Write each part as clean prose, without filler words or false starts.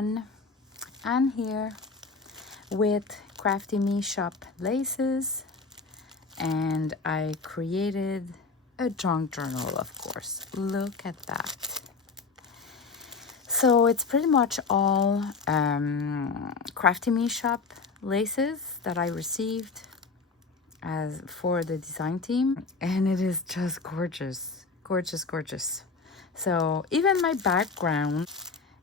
on and here with Crafty Me Shop laces, and I created a junk journal, of course. Look at that. So it's pretty much all Crafty Me Shop laces that I received as for the design team, and it is just gorgeous, gorgeous, gorgeous. So even my background,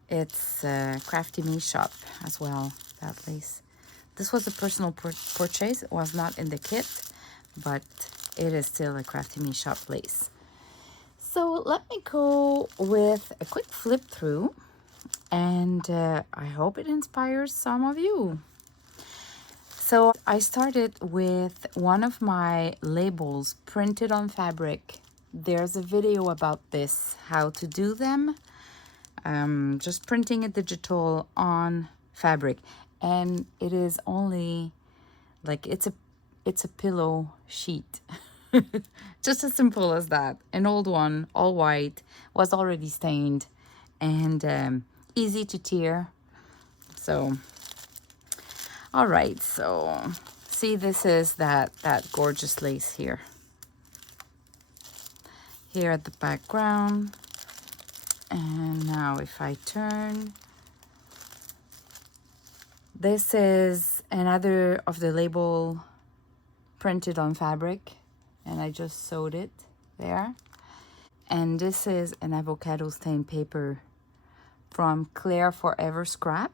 it's Crafty Me Shop as well, that lace. This was a personal purchase. It was not in the kit, but it is still a Crafty Me Shop lace. So let me go with a quick flip through, and I hope it inspires some of you. So I started with one of my labels printed on fabric. There's a video about this, how to do them. Just printing a digital on fabric, and it is only like it's a pillow sheet. Just as simple as that. An old one, all white, was already stained, and easy to tear. So all right, so see, this is that gorgeous lace here at the background. And now if I turn, this is another of the label printed on fabric, and I just sewed it there. And this is an avocado stained paper from ClaireScrap4Ever Scrap.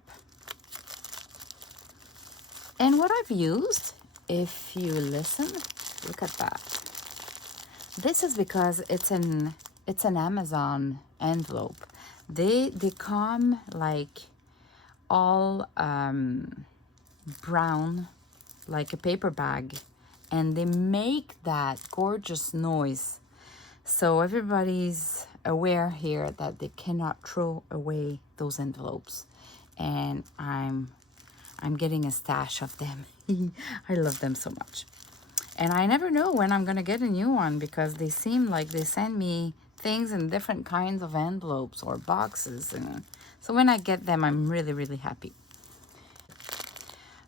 And what I've used, if you listen, look at that. This is because it's an Amazon envelope. They come like all brown, like a paper bag, and they make that gorgeous noise. So everybody's aware here that they cannot throw away those envelopes, and I'm getting a stash of them. I love them so much. And I never know when I'm gonna get a new one, because they seem like they send me things in different kinds of envelopes or boxes, and so when I get them, I'm really, really happy.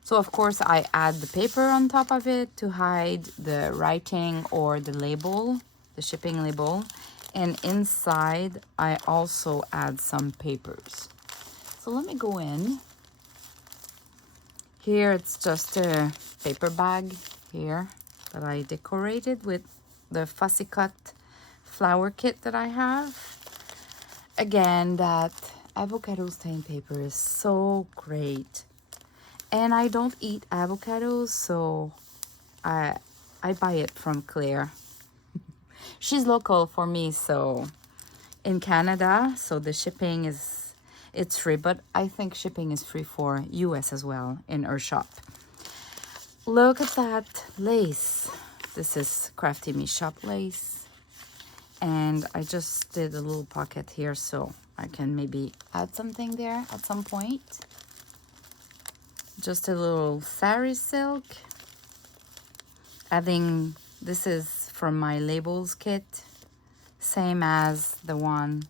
So of course I add the paper on top of it to hide the writing or the label, the shipping label, and inside I also add some papers. So let me go in. Here it's just a paper bag here that I decorated with the fussy cut flower kit that I have. Again, that avocado stained paper is so great. And I don't eat avocados, so I buy it from Claire. She's local for me, so in Canada, so the shipping it's free, but I think shipping is free for US as well in her shop. Look at that lace. This is Crafty Me Shop lace. And I just did a little pocket here so I can maybe add something there at some point. Just a little sari silk. Adding, this is from my labels kit. Same as the one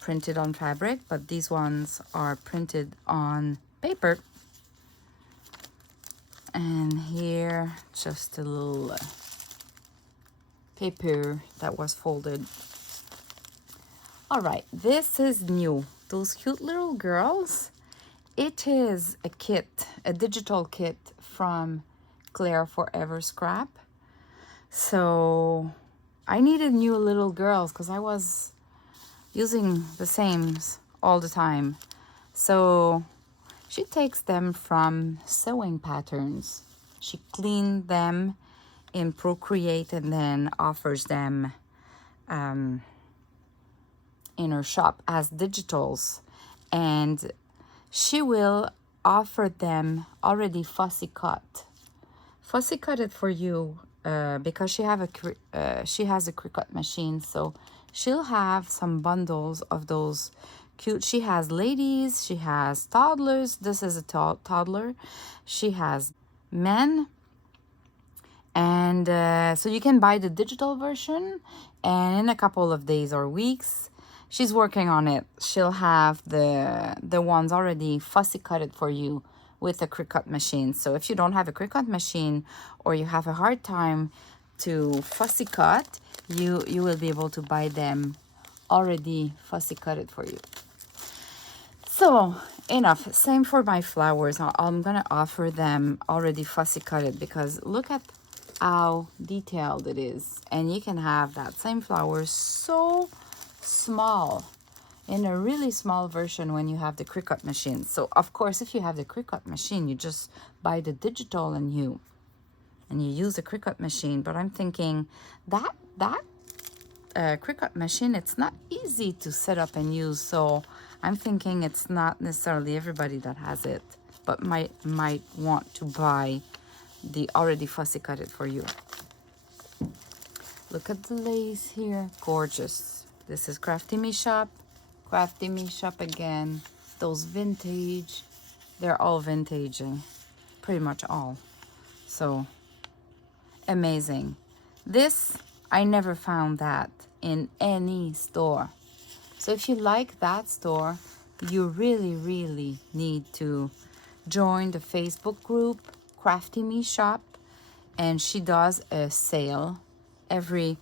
printed on fabric, but these ones are printed on paper. And here, just a little paper that was folded. All right, this is new. Those cute little girls. It is a kit, a digital kit from ClaireScrap4Ever Scrap. So I needed new little girls because I was using the same all the time. So she takes them from sewing patterns. She cleaned them in Procreate and then offers them in her shop as digitals. And she will offer them already fussy cut. Fussy cut it for you because she has a quick cut machine. So she'll have some bundles of those cute. She has ladies, she has toddlers. This is a toddler. She has men. And so you can buy the digital version, and in a couple of days or weeks, she's working on it. She'll have the ones already fussy cutted for you with a Cricut machine. So if you don't have a Cricut machine, or you have a hard time to fussy cut, you will be able to buy them already fussy cutted for you. So enough. Same for my flowers. I'm gonna offer them already fussy cutted, because look at how detailed it is. And you can have that same flower so small, in a really small version, when you have the Cricut machine. So of course, if you have the Cricut machine, you just buy the digital and you use the Cricut machine. But I'm thinking that Cricut machine, it's not easy to set up and use. So I'm thinking it's not necessarily everybody that has it, but might want to buy the already fussy cut it for you. Look at the lace here, gorgeous. This is Crafty Me Shop. Crafty Me Shop again. Those vintage, they're all vintage, pretty much all. So amazing. This, I never found that in any store. So if you like that store, you really need to join the Facebook group Crafty Me Shop, and she does a sale every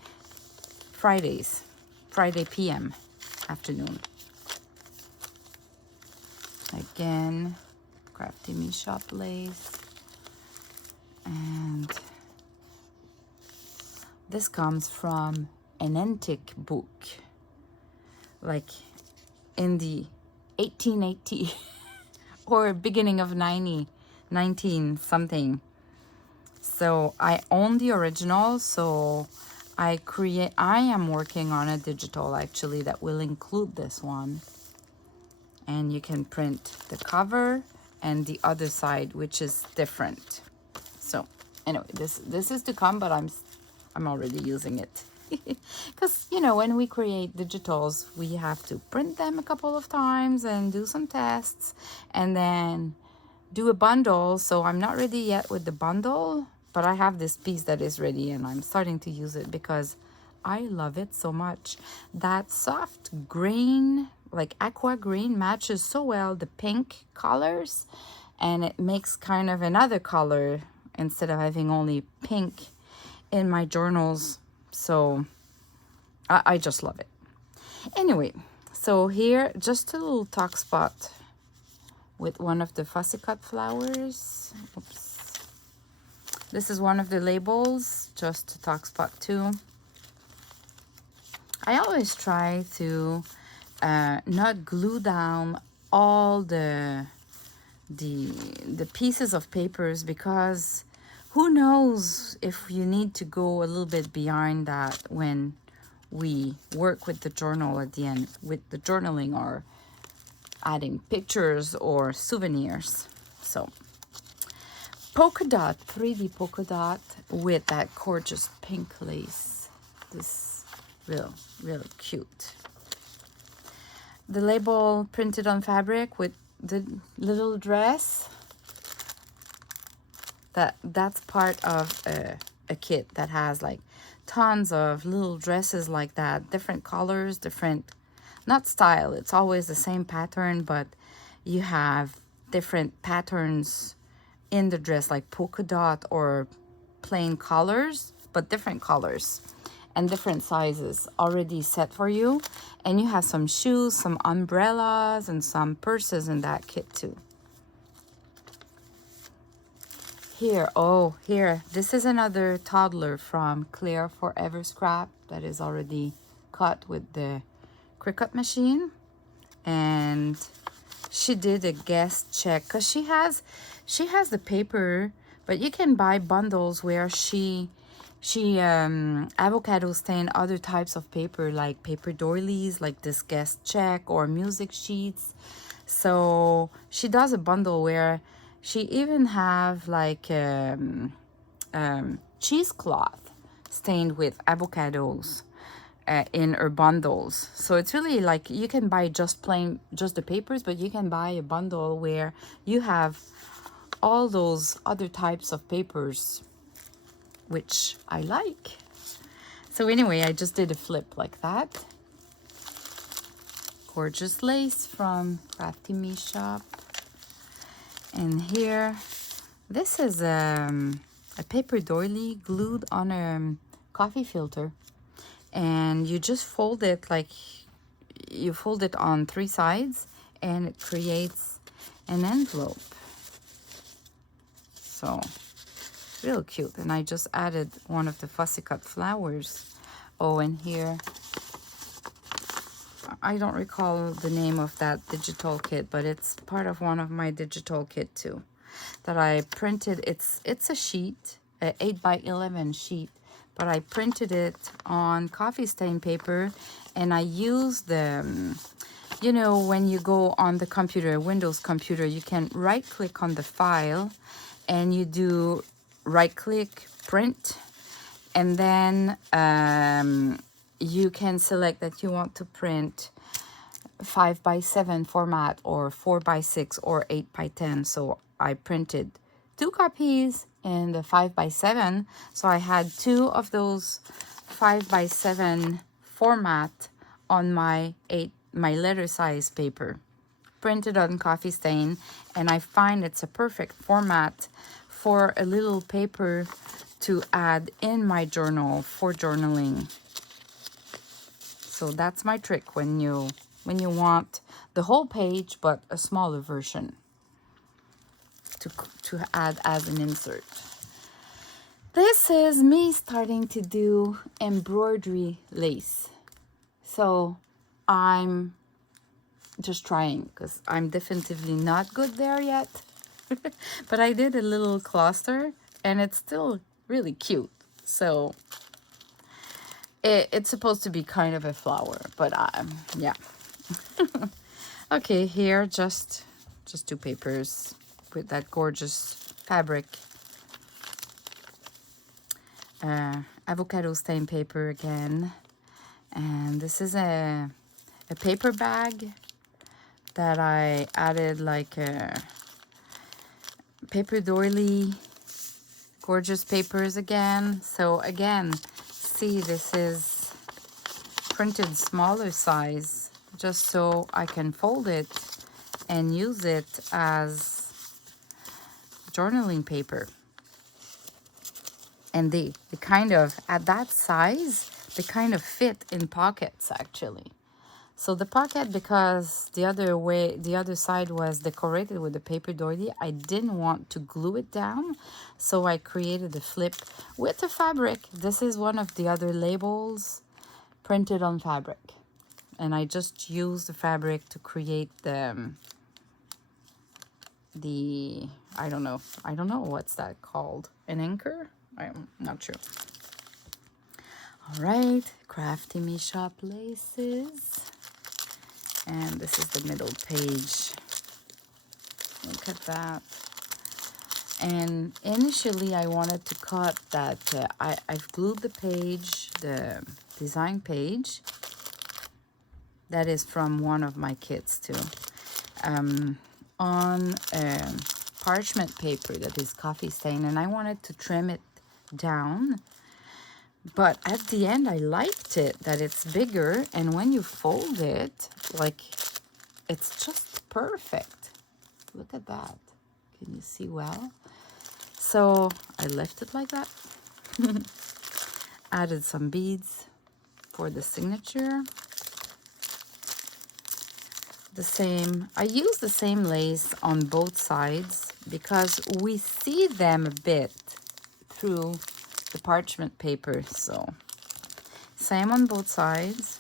Friday PM afternoon. Again, Crafty Me Shop lace. And this comes from an antique book, like in the 1880 or beginning of 19 something. So I own the original, so I am working on a digital actually that will include this one, and you can print the cover and the other side, which is different. So anyway, this is to come, but I'm already using it. Because, you know, when we create digitals, we have to print them a couple of times and do some tests and then do a bundle. So I'm not ready yet with the bundle, but I have this piece that is ready and I'm starting to use it because I love it so much. That soft green, like aqua green, matches so well the pink colors, and it makes kind of another color instead of having only pink in my journals. So I just love it. Anyway, so here, just a little tuck spot with one of the fussy cut flowers. Oops. This is one of the labels, just a tuck spot too. I always try to not glue down all the pieces of papers, because who knows if you need to go a little bit behind that when we work with the journal at the end, with the journaling or adding pictures or souvenirs. So polka dot, 3D polka dot with that gorgeous pink lace. This real cute. The label printed on fabric with the little dress. That's part of a kit that has like tons of little dresses like that, different colors, different, not style, it's always the same pattern, but you have different patterns in the dress, like polka dot or plain colors, but different colors and different sizes already set for you. And you have some shoes, some umbrellas, and some purses in that kit too. Here, this is another toddler from ClaireScrap4Ever Scrap that is already cut with the Cricut machine. And she did a guest check because she has the paper, but you can buy bundles where she avocado stained other types of paper, like paper doilies, like this guest check or music sheets. So she does a bundle where she even have like cheesecloth stained with avocados in her bundles. So it's really like you can buy just the papers, but you can buy a bundle where you have all those other types of papers, which I like. So anyway, I just did a flip like that. gorgeous lace from Crafty Me Shop. And here, this is a paper doily glued on a coffee filter. And you just fold it like, you fold it on 3 sides and it creates an envelope. So, real cute. And I just added one of the fussy cut flowers. Oh, and here, I don't recall the name of that digital kit, but it's part of one of my digital kit too, that I printed. It's a sheet, an 8x11 sheet, but I printed it on coffee stain paper, and I used the, you know, when you go on the computer, Windows computer, you can right click on the file and you do right click print, and then you can select that you want to print 5x7 format or 4x6 or 8x10. So I printed 2 copies in the 5x7. So I had 2 of those 5x7 format on my letter size paper, printed on coffee stain, and I find it's a perfect format for a little paper to add in my journal for journaling. So that's my trick when you want the whole page but a smaller version to add as an insert. This is me starting to do embroidery lace. So I'm just trying because I'm definitively not good there yet. But I did a little cluster and it's still really cute. So it's supposed to be kind of a flower, but yeah. Okay, here just 2 papers with that gorgeous fabric. Avocado Stained paper again. And this is a paper bag that I added like a paper doily, gorgeous papers again. So again, see, this is printed smaller size just so I can fold it and use it as journaling paper. And they kind of, at that size, they kind of fit in pockets actually. So the pocket, because the other side was decorated with the paper doily, I didn't want to glue it down. So I created a flip with the fabric. This is one of the other labels printed on fabric. And I just used the fabric to create the I don't know what's that called, an anchor? I'm not sure. All right, Crafty Me Shop laces. And this is the middle page. Look at that. And initially I wanted to cut that. I've glued the page, the design page. That is from one of my kits too. On parchment paper that is coffee stain. And I wanted to trim it down. But at the end, I liked it, that it's bigger. And when you fold it, like, it's just perfect. Look at that. Can you see well? So I left it like that. Added some beads for the signature. The same, I use the same lace on both sides because we see them a bit through the parchment paper. So same on both sides.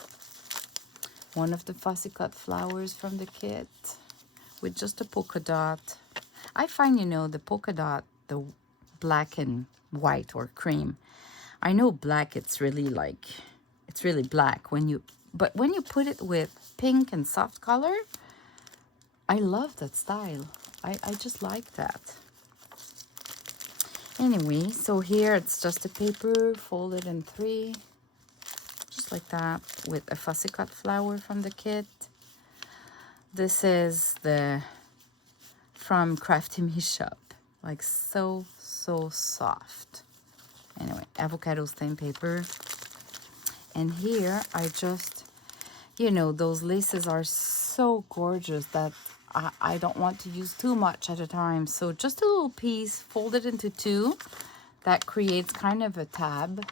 One of the fussy cut flowers from the kit with just a polka dot. I find, you know, the polka dot, the black and white or cream, I know black, it's really like, it's really black when you, but when you put it with pink and soft color, I love that style. I just like that. Anyway, so here it's just a paper folded in 3, just like that, with a fussy cut flower from the kit. This is the from Crafty Me Shop, like so soft. Anyway, avocado stained paper. And here I just you know, those laces are so gorgeous that I don't want to use too much at a time. So just a little piece folded into two that creates kind of a tab.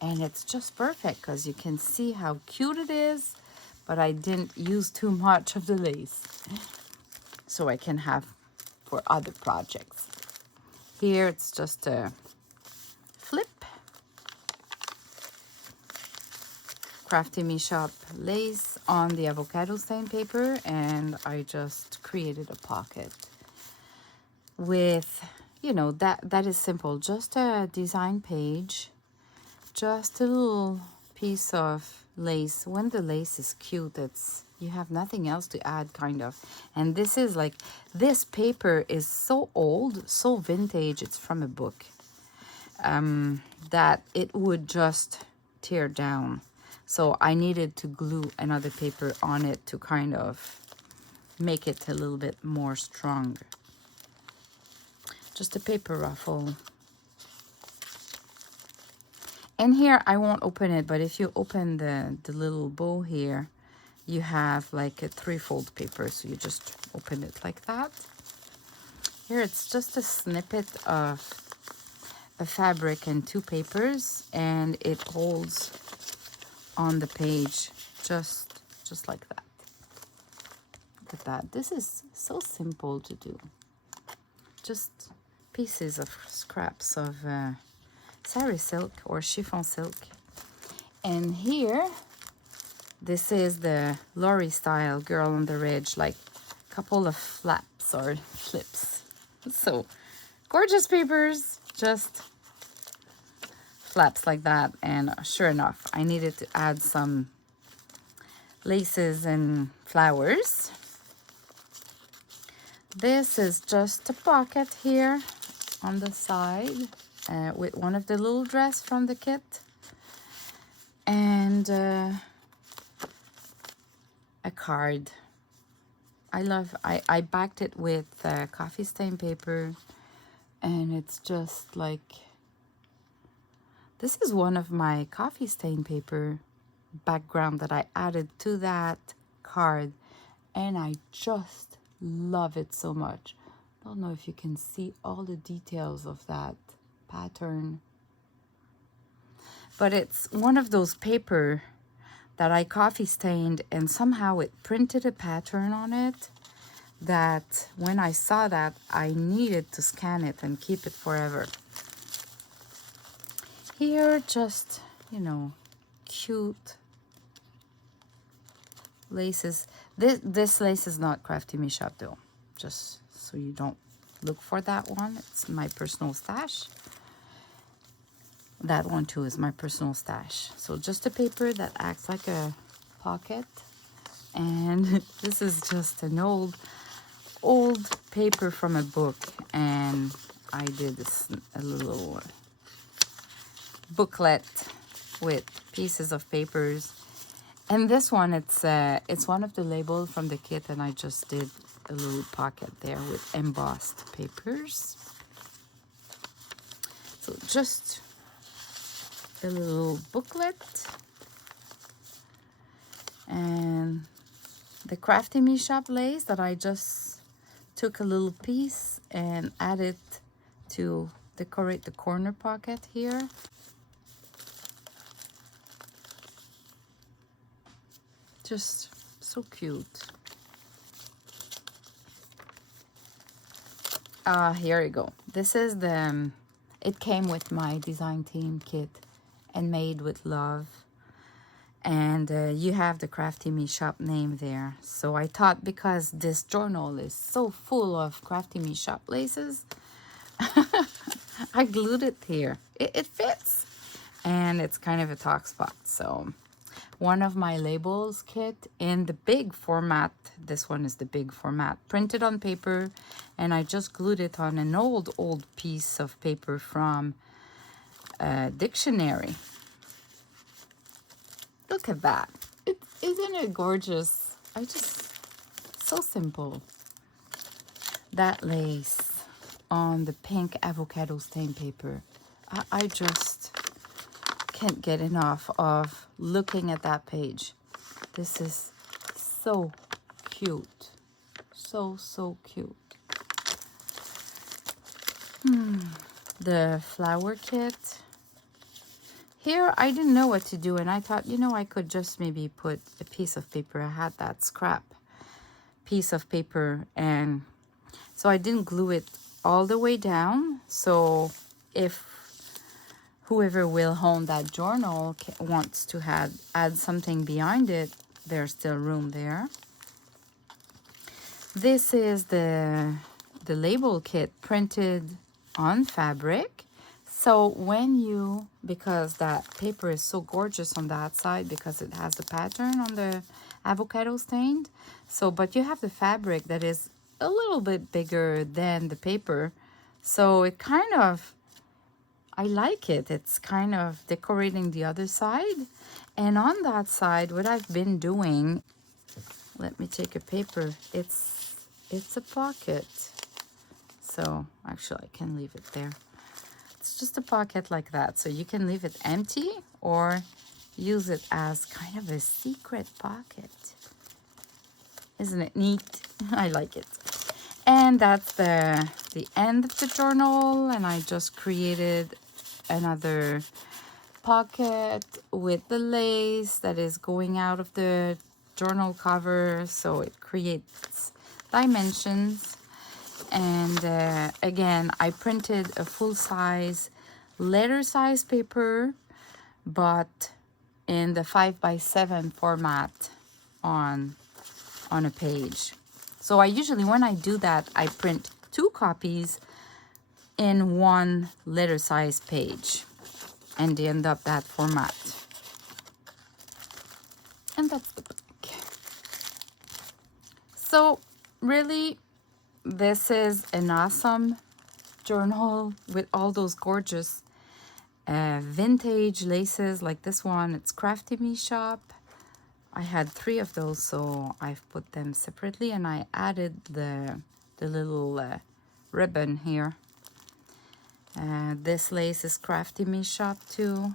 And it's just perfect because you can see how cute it is, but I didn't use too much of the lace. So I can have for other projects. Here it's just a flip. Crafty Me Shop lace on the avocado stained paper, and I just created a pocket with, you know, that is simple, just a design page, just a little piece of lace. When the lace is cute, it's, you have nothing else to add, kind of. And this is like, this paper is so old, so vintage, it's from a book, that it would just tear down. So I needed to glue another paper on it to kind of make it a little bit more strong. Just a paper ruffle. And here, I won't open it, but if you open the little bow here, you have like a 3-fold paper. So you just open it like that. Here, it's just a snippet of a fabric and 2 papers, and it holds on the page just like that. Look at that. This is so simple to do. Just pieces of scraps of sari silk or chiffon silk. And here, this is the Lori style Girl on the Ridge, like a couple of flaps or flips. So gorgeous papers, just flaps like that. And sure enough, I needed to add some laces and flowers. This is just a pocket here on the side with one of the little dress from the kit, and a card. I backed it with coffee stain paper, and it's just like, this is one of my coffee stain paper background that I added to that card, and I just love it so much. Don't know if you can see all the details of that pattern, but it's one of those paper that I coffee stained, and somehow it printed a pattern on it that when I saw that, I needed to scan it and keep it forever. Here, just, you know, cute laces. This lace is not Crafty Me Shop though, just so you don't look for that one. It's my personal stash. That one too is my personal stash. So just a paper that acts like a pocket. And this is just an old paper from a book, and I did a little booklet with pieces of papers. And this one, it's one of the labels from the kit, and I just did a little pocket there with embossed papers. So just a little booklet, and the Crafty Me Shop lace that I just took a little piece and added to decorate the corner pocket here. Just so cute. Here you go. This is the, it came with my design team kit and made with love. And you have the Crafty Me Shop name there. So I thought, because this journal is so full of Crafty Me Shop laces, I glued it here. It fits. And it's kind of a talk spot. So one of my labels kit in the big format. This one is the big format, printed on paper, and I just glued it on an old piece of paper from a dictionary. Look at that. Isn't it gorgeous? So simple. That lace on the pink avocado stain paper. I just can't get enough of looking at that page. This is so cute. So cute. The flower kit. Here, I didn't know what to do, and I thought, you know, I could just maybe put a piece of paper. I had that scrap piece of paper, and so I didn't glue it all the way down. So if whoever will own that journal wants to add something behind it, there's still room there. This is the label kit printed on fabric. So when you, because that paper is so gorgeous on that side because it has the pattern on the Avocado Stained. So, but you have the fabric that is a little bit bigger than the paper. So it kind of, I like it. It's kind of decorating the other side. And on that side, what I've been doing, let me take a paper. It's a pocket. So actually I can leave it there. It's just a pocket like that. So you can leave it empty or use it as kind of a secret pocket. Isn't it neat? I like it. And that's the end of the journal. And I just created another pocket with the lace that is going out of the journal cover. So it creates dimensions. And again, I printed a full-size letter size paper, but in the 5x7 format on a page. So I usually, when I do that, I print 2 copies in one letter size page, and they end up that format. And that's the book. So really, this is an awesome journal with all those gorgeous vintage laces like this one. It's Crafty Me Shop. I had 3 of those, so I've put them separately, and I added the little ribbon here. This lace is Crafty Me Shop too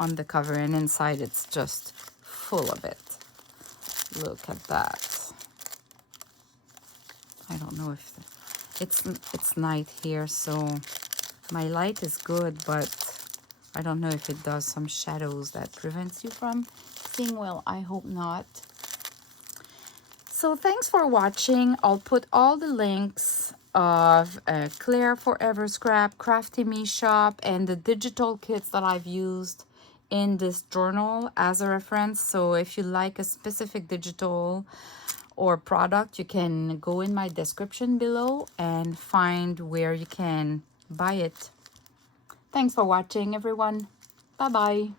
on the cover, and inside it's just full of it. Look at that. I don't know if it's night here, so my light is good, but I don't know if it does some shadows that prevents you from seeing well. I hope not. So thanks for watching. I'll put all the links of ClaireScrap4Ever Scrap, Crafty Me Shop, and the digital kits that I've used in this journal as a reference. So if you like a specific digital or product, you can go in my description below and find where you can buy it. Thanks for watching, everyone. Bye-bye.